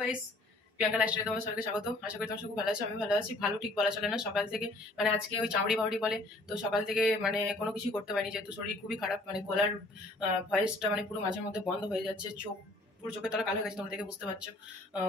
Guys, Priyanka লাইফস্টাইলে তোমাদের সবাইকে স্বাগত। আশা করি তোমরা সব ভালো আছো। আমি ভালো আছি। ভালো ঠিক বলা চলে না, সকাল থেকে মানে আজকে ওই চামড়ি বাউড়ি বলে, তো সকাল থেকে মানে কোনো কিছুই করতে পারিনি, যেহেতু শরীর খুবই খারাপ। মানে গলার ভয়েসটা মানে পুরো মাঝের মধ্যে বন্ধ হয়ে যাচ্ছে, চোখ পুরো চোখের তলা কালো হয়ে গেছে, তোমরা দেখে বুঝতে পারছো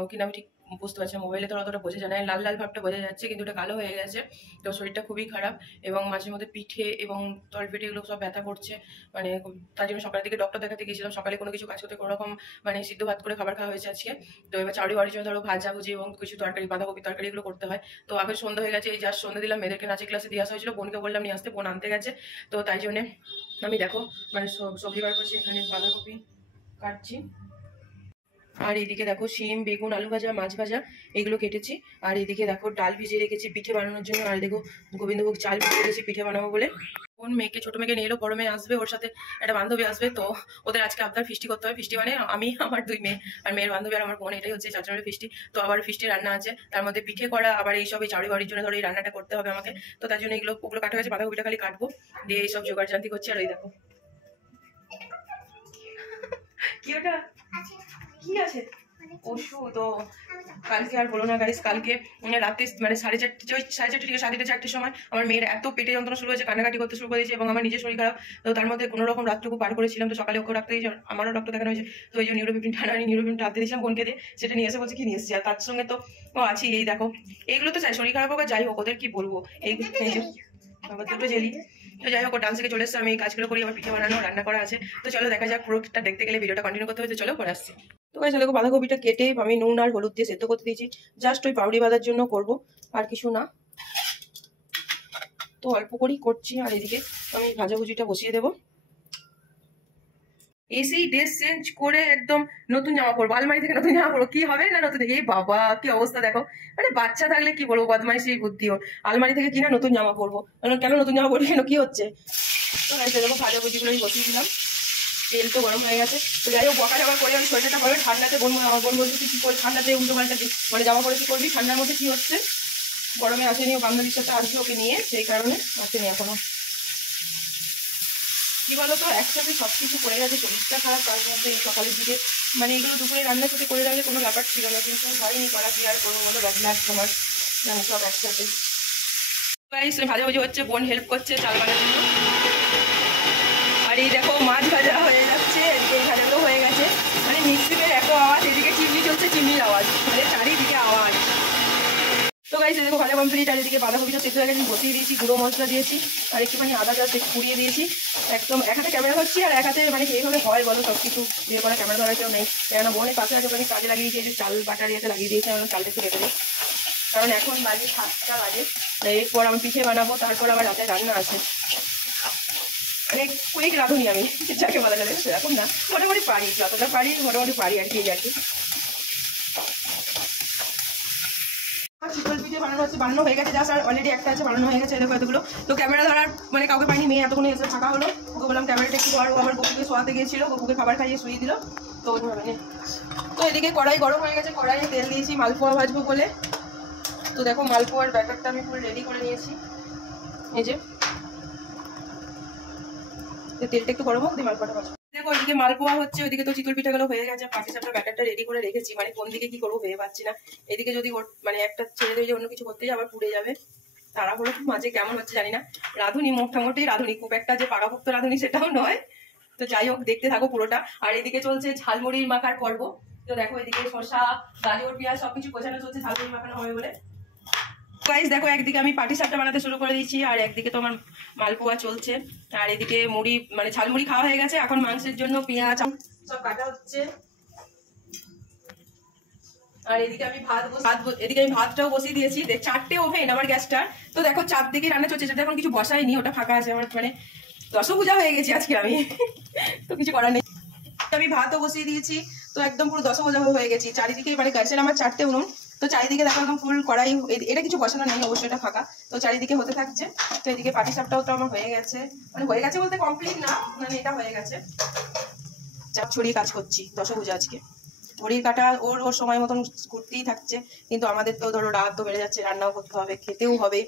কিনা আমি ঠিক বুঝতে পারছি। মোবাইলে তো অতটা বোঝা যায় না, লাল লাল ভাবটা বোঝা যাচ্ছে, কিন্তু ওটা কালো হয়ে গেছে। তো শরীরটা খুবই খারাপ এবং মাঝে মধ্যে পিঠে এবং তলপেটে এগুলো সব ব্যথা করছে। মানে তার জন্য সকালের দিকে ডক্টর দেখাতে গিয়েছিলাম। সকালে কোনো কিছু কাজ করতে কোনো রকম মানে সিদ্ধ ভাত করে খাবার খাওয়া হয়েছে আজকে। তো এবার চাউরি বাড়ির জন্য ধরো ভাজা ভুজি এবং কিছু তরকারি, বাঁধাকপি তরকারি এগুলো করতে হয়। তো আগে সন্ধ্যা হয়ে গেছে, এই জাস্ট সন্ধ্যা দিলাম। মেয়েদেরকে নাচের ক্লাসে দিয়ে আসা হয়েছিল, বোনকে বললাম নিয়ে আসতে, বোন আনতে গেছে। তো তাই জন্যে আমি দেখো মানে সবজি বার করছি, এখানে বাঁধাকপি কাটছি, আর এইদিকে দেখো শিম, বেগুন, আলু ভাজা, মাছ ভাজা এগুলো কেটেছি। আর এইদিকে দেখো ডাল ভিজিয়ে রেখেছি পিঠে বানানোর জন্য। আর দেখো গোবিন্দভোগ চাল ভিজিয়ে রেখেছি পিঠে বানাবো বলে। কোন মেয়েকে, ছোট মেয়েকে নিয়ে এলো, বড় মেয়ে আসবে, ওর সাথে একটা বান্ধবী আসবে। তো ওদের আজকে আবদার ফিস্টি করতে হবে। ফিস্টি মানে আমি, আমার দুই মেয়ে আর মেয়ের বান্ধবী আর আমার বোন, এটাই হচ্ছে 4 জনের ফিস্টি। তো আবার ফিস্টি রান্না আছে, তার মধ্যে পিঠে করা, আবার এইসব এই চাউরি বাড়ির জন্য ধরো এই রান্নাটা করতে হবে আমাকে। তো তার জন্য ওগুলো কাটা গেছে, বাঁধাকপিটা খালি কাটবো, দিয়ে এইসব জোগাড় জান্তি করছি। আর ওই দেখো কি ওটা কি আছে ওষুধ। তো কালকে আর বলো না গাইস, কালকে রাতে মানে 4:30, ওই 4:30 থেকে 4:30-4টের সময় আমার মেয়ের এত পেটে যন্ত্রণা শুরু হয়েছে, কান্নাকাটি করতে শুরু করেছে এবং আমার নিজের শরীর খারাপ। তো তার মধ্যে কোনো রকম রাতটুকু পার করেছিলাম। তো সকালে ওকে রাখতে গিয়েছে, আমারও রক্ত দেখানো হয়েছে। তো এই যে নিউরোবিপিন টানা, নিউরোবিপিন টানতে দিয়েছিলাম বোনকে দিয়ে, সেটা নিয়ে এসে বলছে কি নিয়ে এসেছি। আর তার সঙ্গে তো আছি, এই দেখো এইগুলো তো চাই, শরীর খারাপ হোক আর যাই হোক, ওদের কি বলবো। এই যে বাবা দুটো জেলি। তো যাই হোক, ডান্স থেকে চলে এসছে, আমি এই কাজগুলো করি, আমার পিঠে বানানো, রান্না করা আছে। তো চলো দেখা যাক, পুরোটা দেখতে গেলে ভিডিওটা কন্টিনিউ করতে হবে। চলো পরে আসছি। তো গাইস দেখো বাঁধাকপিটা কেটে আমি নুন আর হলুদ দিয়ে সেদ্ধ করতে দিয়েছি, জাস্ট ওই পাউডি বাঁধার জন্য করব, আর কিছু না। তো অল্প করেই করছি। আর এদিকে আমি ভাজাভুজিটা বসিয়ে দেবো। এসেই ড্রেস চেঞ্জ করে একদম নতুন জামা পরবো, আলমারি থেকে নতুন জামা পরবো, কি হবে না নতুন। এই বাবা কি অবস্থা দেখো, মানে বাচ্চা থাকলে কি বলবো, বদমাইশি বুদ্ধি ওর। আলমারি থেকে কিনা নতুন জামা পরবো, কেন নতুন জামা পরবি, কেন কি হচ্ছে। তো দেখো ভাজাভুজিগুলো বসিয়ে দিলাম, তেল তো গরম হয়ে গেছে। তো যাই হোক, বকা জামা করে আমি সোয়েটারটা পরে ঠান্ডাতে আমার বোন বলছি কি করে ঠান্ডাতে উল্টো পাল্টা মানে জামা পরে কি করবি, ঠান্ডার মধ্যে কি হচ্ছে। গরমে আসেনি, ও বান্ধবীর সাথে আসবে ওকে নিয়ে, সেই কারণে আসেনি এখনো। কি বলতো, একসাথে সবকিছু করে গেছে, শরীরটা খারাপ, তার মধ্যে এই সকালের দিকে মানে এগুলো দুপুরে রান্না সাথে করে রাখলে কোনো ব্যাপার ছিল না, কিন্তু হয়নি, করা কি আর করবো বলো, ব্যাগ তোমার সব একসাথে। ভাজাভুজি হচ্ছে, বোন হেল্প করছে চাল বানানোর জন্য। আর এই দেখো মাছ ভাজা হয়ে যাচ্ছে, এদিকে ভাজাটাও হয়ে গেছে। মানে মিক্সির এত আওয়াজ, এদিকে চিমনি চলছে, চিমনির আওয়াজ, মানে চারিদিকে আওয়াজ। তো গাইস দেখো ভাজা কমপ্লিট। আর এদিকে বাঁধাকপিটা সেদ্ধ হয়ে গেছে, বসিয়ে দিয়েছি, গুঁড়ো মশলা দিয়েছি, আর একটুখানি আদা জাস্ট পুড়িয়ে দিয়েছি। একদম এক হাতে ক্যামেরা ধরছি, আর এক হাতে মানে এইভাবে হয় বলো, সব কিছু বিয়ে করা ক্যামেরা ধরার কেউ নেই। কেননা বোনের পাশে আছে, ওখানে কাজে লাগিয়ে দিয়েছে, চাল বাটার ইয়েতে লাগিয়ে দিয়েছে, আমরা চালটা একটু কেটে দিই, কারণ এখন বাজে 7টা বাজে। এরপর আমি পিঠে বানাবো, তারপর আবার রাতে রান্না আছে। মানে কুইক রাঁধুনি আমি, যাকে বলা যাবে সেরকম না, মোটামুটি পারি, যতটা পারি মোটামুটি পারি আর কি। এই আর কি চিতল পিঠে বানানো হচ্ছে, বানানো হয়ে গেছে, জাস্ট আর অলরেডি একটা আছে বানানো হয়ে গেছে। দেখো এতগুলো। তো ক্যামেরা ধরার মানে কাউকে পাইনি, মেয়ে এতক্ষণ এসে থাকা হলো, ওকে বললাম ক্যামেরাটা একটু ধরো, আবার বকুকে শোয়াতে গিয়েছিল, বকুকে খাবার খাইয়ে শুয়ে দিল। তো ওইভাবে নেই। তো এদিকে কড়াই গরম হয়ে গেছে, কড়াইয়ে তেল দিয়েছি মালপোয়া ভাজবো বলে। তো দেখো মালপোয়ার ব্যাটারটা আমি পুরো রেডি করে নিয়েছি, এই যে তেলটা একটু গরম হোক, দিয়ে মালপোয়াটা ভাজবো। দেখো ওইদিকে মালপোয়া হচ্ছে, ওইদিকে তো চিতল পিঠাগুলো হয়ে গেছে, পাটিসাপটা ব্যাটারটা রেডি করে রেখেছি। মানে কোন দিকে কি করবো ভেবে পাচ্ছি না। এদিকে যদি মানে একটা ছেড়ে দিয়ে অন্য কিছু করতে যাবে আবার পুড়ে যাবে, তাড়াহুড়ো মাঝে কেমন হচ্ছে জানি না। রাঁধুনি মোটামুটি রাঁধুনি, খুব একটা যে পাকাপোক্ত রাঁধুনি সেটাও নয়। তো যাই হোক, দেখতে থাকো পুরোটা। আর এদিকে চলছে ঝালমুড়ির মাখার পর্ব। তো দেখো এদিকে শসা, গাজর, পেঁয়াজ সবকিছু গোছানো চলছে ঝালমুড়ি মাখানো হবে বলে। গাইস দেখো একদিকে আমি পাটিসাপটা বানাতে শুরু করে দিয়েছি, আর একদিকে তো আমার মালপোয়া চলছে। আর এদিকে মুড়ি মানে ঝালমুড়ি খাওয়া হয়ে গেছে, এখন মাংসের জন্য পেঁয়াজ সব কাটা হচ্ছে। আর এদিকে আমি এদিকে আমি ভাতটাও বসিয়ে দিয়েছি। 4টে ওভেন আমার গ্যাসটার। তো দেখো 4 দিকে রান্না চলছে, সেটা এখন কিছু বসাইনি, ওটা ফাঁকা আছে। আমার মানে দশভুজা হয়ে গেছি আজকে আমি, তো কিছু করার নেই। আমি ভাতও বসিয়ে দিয়েছি, তো একদম পুরো দশভুজা হয়ে গেছি। চারিদিকে মানে গ্যাসের আমার 4টে উনুন, তো চারিদিকে দেখো একদম ফুল কড়াই। এটা কিছু বসানো নেই, অবশ্যই এটা ফাঁকা। তো চারিদিকে হতে থাকছে। তো এদিকে পাটিসাপটাও তো আমার হয়ে গেছে, মানে হয়ে গেছে বলতে কমপ্লিট না, মানে এটা হয়ে গেছে। চাপ ছড়িয়ে কাজ করছি দশভুজা আজকে। ঘড়ির কাটা ওর সময় মতন ঘুরতেই থাকছে, কিন্তু আমাদের তো ধরো রাত তো বেড়ে যাচ্ছে, রান্নাও করতে হবে, খেতেও হবে,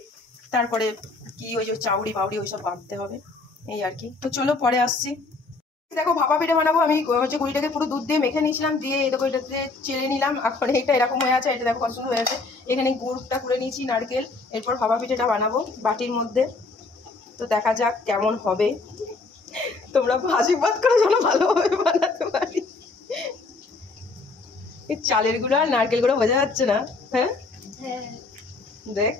তারপরে কি ওই যে চাউরি বাউরি ওইসব বাঁধতে হবে, এই আর কি। তো চলো পরে আসছি। দেখো ভাপা পিঠে বানাবো। আমি হচ্ছে গুড়িটাকে পুরো দুধ দিয়ে মেখে নিয়েছিলাম, দিয়ে দেখো এটাতে চেলে নিলাম। এখন এটা এরকম হয়ে আছে, এটা দেখো পছন্দ হয়ে আছে। এখানে গুড়টা করে নিয়েছি, নারকেল। এরপর ভাপা পিঠেটা বানাবো বাটির মধ্যে। তো দেখা যাক কেমন হবে। তোমরা আশীর্বাদ করো যেন ভালোভাবে বানাতে পারি। এই চালের গুঁড়ো আর নারকেল গুঁড়ো বোঝা যাচ্ছে না? হ্যাঁ দেখ,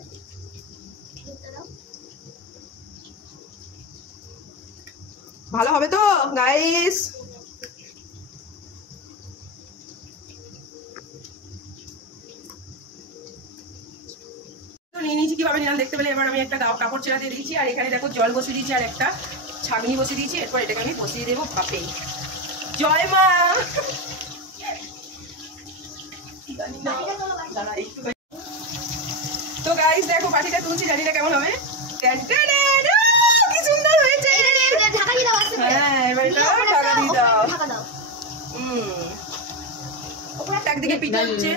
ভালো হবে তো গাইস? নিয়ে নিয়েছি, কিভাবে নিলাম দেখতে পেলে। এবার আমি একটা কাপড় ছেড়া দিয়ে দিয়েছি, আর এখানে দেখো জল বসিয়ে দিয়েছি, আর একটা ছাগনি বসিয়ে দিয়েছি। এরপর এটাকে আমি বসিয়ে দেবো ভাপে। জয় মা। তো গাইস দেখো বাটিটা তুলছি, জানি না কেমন হবে। কি সুন্দর হয়েছে। হ্যাঁ এবার এটা ঢাকা দিয়ে দাও। একদিকে পিঠা হচ্ছে,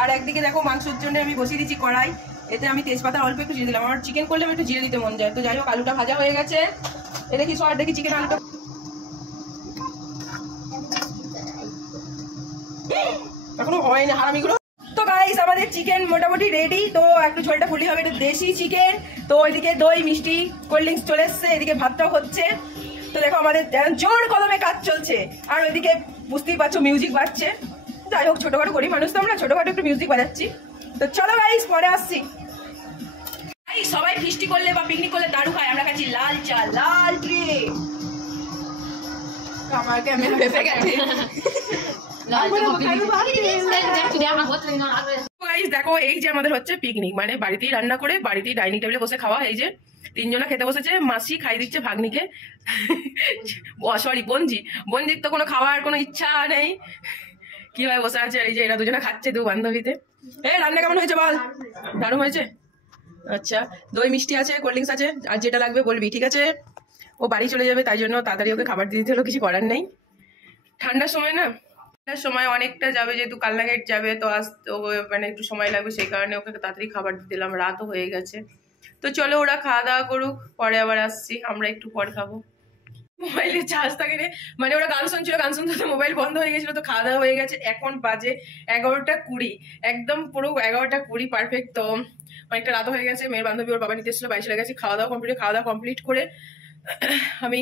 আর একদিকে দেখো মাংসের জন্য আমি বসিয়ে দিচ্ছি কড়াই। এতে আমি তেজপাতা অল্প একটু জিরে দিলাম। আমার চিকেন করলে আমি একটু জিরে দিতে মন যায়। তো যাই হোক, আলুটা ভাজা হয়ে গেছে। এ দেখি সর, দেখি চিকেন আলুটা এখনো হয়নি হারামিগুলো। তো গাইস আমাদের চিকেন মোটামুটি রেডি। তো একটু ঝোলটা ফুলি হবে, এটা দেশি চিকেন। তো ওইদিকে দই মিষ্টি কোল্ড ড্রিঙ্কস চলে এসছে, এদিকে ভাতটাও হচ্ছে। তো দেখো আমাদের জোর কদমে কাজ চলছে, আর ওইদিকে বুঝতেই পারছো মিউজিক বাজছে। যাই হোক, ছোটখাটো গরিব মানুষ তো আমরা, ছোটখাটো একটু মিউজিক বাজাচ্ছি। তো চলো গাইস পরে আসছি। সবাই ফিস্টি করলে বা পিকনিক করলে দারু খায়, আমরা খাচ্ছি লাল চা, লাল ট্রে। আমার ক্যামেরা বেঁপে গেছে। দেখো এই যে আমাদের হচ্ছে পিকনিক, মানে বাড়িতেই রান্না করে বাড়িতেই ডাইনিং টেবিলে বসে খাওয়া। এই যে তিনজনা খেতে বসেছে, মাসি খাই দিচ্ছে ভাগ্নিকে। সরি বঞ্জির তো কোনো খাওয়ার কোনো ইচ্ছা নেই, কিভাবে বসে আছে। এই যে এরা দুজনে খাচ্ছে, দু বান্ধবীতে। রান্না কেমন হয়েছে বল? দারুণ হয়েছে। আচ্ছা, দই মিষ্টি আছে, কোল্ড ড্রিঙ্কস আছে, আর যেটা লাগবে বলবি, ঠিক আছে? ও বাড়ি চলে যাবে, তাই জন্য তাড়াতাড়ি ওকে খাবার দিয়ে দিতে হলো, কিছু করার নেই। ঠান্ডার সময় না, ঠান্ডার সময় অনেকটা যাবে, যেহেতু কালনা গেট যাবে, তো আসতে মানে একটু সময় লাগবে, সেই কারণে ওকে তাড়াতাড়ি খাবার দিয়ে দিলাম। রাতও হয়ে গেছে। তো চলো ওরা খাওয়া দাওয়া করুক, পরে আবার আসছি, আমরা একটু পর খাবো। মোবাইলে চার্জ থাকে রে, মানে ওরা গান শুনছিল, গান শুনতে মোবাইল বন্ধ হয়ে গেছিল। তো খাওয়া দাওয়া হয়ে গেছে, এখন বাজে 11:20, একদম পুরো 11:20 পারফেক্ট। তো অনেকটা রাত হয়ে গেছে। মেয়ের বান্ধবী ওর বাবা নিতে এসেছিল, বাড়ি চলে গেছে। খাওয়া দাওয়া কমপ্লিট করে আমি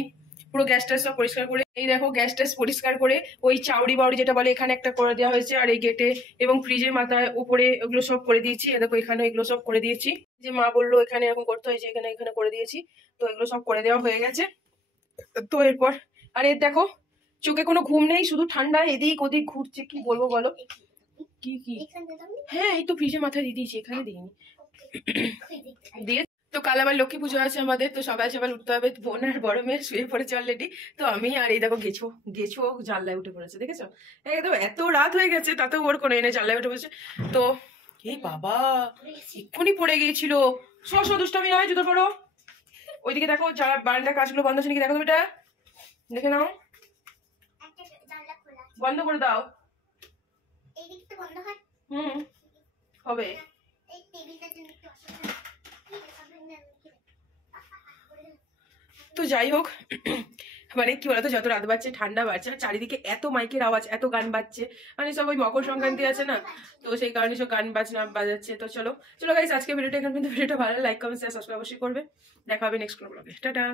পুরো গ্যাস ট্যাস সব পরিষ্কার করে, এই দেখো গ্যাস ট্যাস পরিষ্কার করে ওই চাউরি বাউরি যেটা বলে, এখানে একটা করে দেওয়া হয়েছে, আর এই গেটে এবং ফ্রিজের মাথায় উপরে ওগুলো সব করে দিয়েছি। দেখো এখানে এগুলো সব করে দিয়েছি, যে মা বললো এখানে এরকম করতে হয়েছে, এখানে এখানে করে দিয়েছি। তো এগুলো সব করে দেওয়া হয়ে গেছে। তো এরপর আর এর দেখো চোখে কোনো ঘুম নেই, শুধু ঠান্ডা এদিক ওদিক ঘুরছে। কি বলবো বলো? কি হ্যাঁ, এই তো ফ্রিজের মাথায় দিয়ে দিয়েছি, এখানে দিইনি দিয়ে। তো কাল আবার লক্ষ্মী পুজো আছে আমাদের, তো সকাল সকাল উঠতে হবে। বোন আর বড় মেয়ের শুয়ে পড়েছে অলরেডি। তো আমি আর এই দেখো গেছো জানলায় উঠে পড়েছে, দেখেছো? একদম এত রাত হয়ে গেছে, তাতেও ওর কোনো এনে জানলায় উঠে পড়েছে। তো এই বাবা এক্ষুনি পড়ে গিয়েছিল। দুষ্টামি নয়, জুতো পড়ো। ওইদিকে দেখো যারা বারান্দার কাজগুলো বন্ধ আছে নাকি দেখো, তুমি এটা দেখে নাও। বন্ধ করে দাও। হবে। তো যাই হোক, মানে কি বলতো, যত রাত বাজছে ঠান্ডা বাজছে, চারিদিকে এত মাইকের আওয়াজ, এত গান বাজছে, মানে সব ওই মকর সংক্রান্তি আছে না, তো সেই কারণে সব গান বাজাচ্ছে। তো চলো গাইস, আজকে ভিডিওটা এখানে, ভিডিওটা ভালো লাইক কমেন্ট শেয়ার সাবস্ক্রাইব অবশ্যই করবে। দেখা হবে নেক্সট কোনো ব্লগে। টাটা।